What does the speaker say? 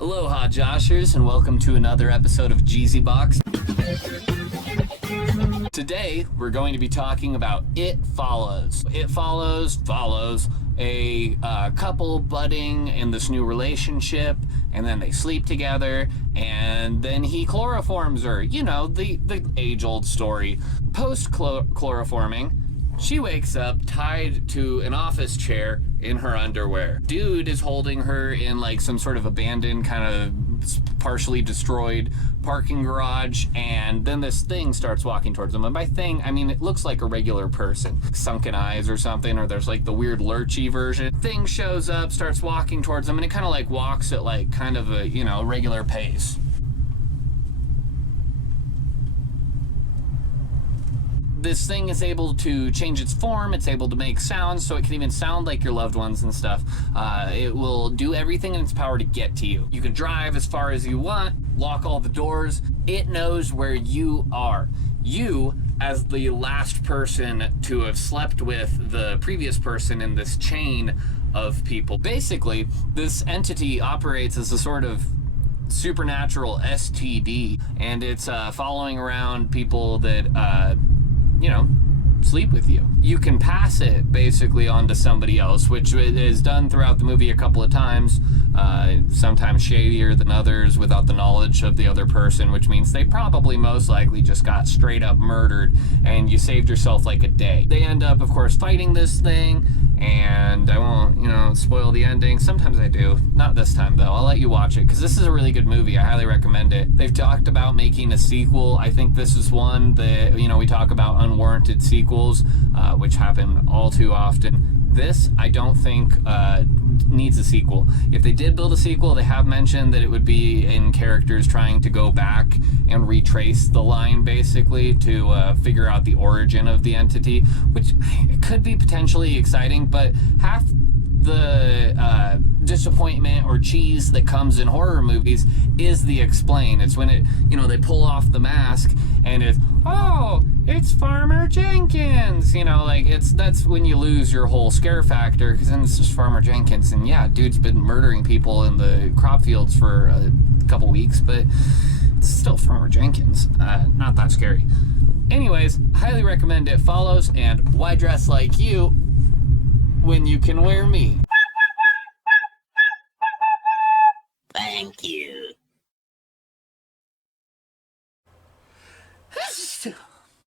Aloha, Joshers, and welcome to another episode of JEEZEEbox. Today, we're going to be talking about It Follows. It follows a couple budding in this new relationship, and then they sleep together, and then he chloroforms her. You know, the age-old story. Post-chloroforming, she wakes up tied to an office chair in her underwear. Dude is holding her in like some sort of abandoned, kind of partially destroyed parking garage, and then this thing starts walking towards them. And by thing, I mean it looks like a regular person. Sunken eyes or something, or there's like the weird lurchy version. Thing shows up, starts walking towards them, and it kind of like walks at like kind of a, you know, regular pace. This thing is able to change its form, it's able to make sounds, so it can even sound like your loved ones and stuff. It will do everything in its power to get to you. You can drive as far as you want, lock all the doors. It knows where you are. You, as the last person to have slept with the previous person in this chain of people. Basically, this entity operates as a sort of supernatural STD, and it's following around people that you know, sleep with you. You can pass it basically onto somebody else, which is done throughout the movie a couple of times, sometimes shadier than others without the knowledge of the other person, which means they probably most likely just got straight up murdered and you saved yourself like a day. They end up, of course, fighting this thing, and I won't, you know, spoil the ending. Sometimes I do. Not this time, though. I'll let you watch it, because this is a really good movie. I highly recommend it. They've talked about making a sequel. I think this is one that, you know, we talk about unwarranted sequels, which happen all too often. This, I don't think, needs a sequel. If they did build a sequel, they have mentioned that it would be in characters trying to go back and retrace the line, basically, to figure out the origin of the entity, which could be potentially exciting, but half the disappointment or cheese that comes in horror movies is the explain. It's when it, you know, they pull off the mask and it's, oh, it's Farmer Jenkins, you know, like that's when you lose your whole scare factor, because then it's just Farmer Jenkins, and yeah, dude's been murdering people in the crop fields for a couple weeks, but it's still Farmer Jenkins. Not that scary. Anyways, highly recommend It Follows, and why dress like you when you can wear me? Thank you.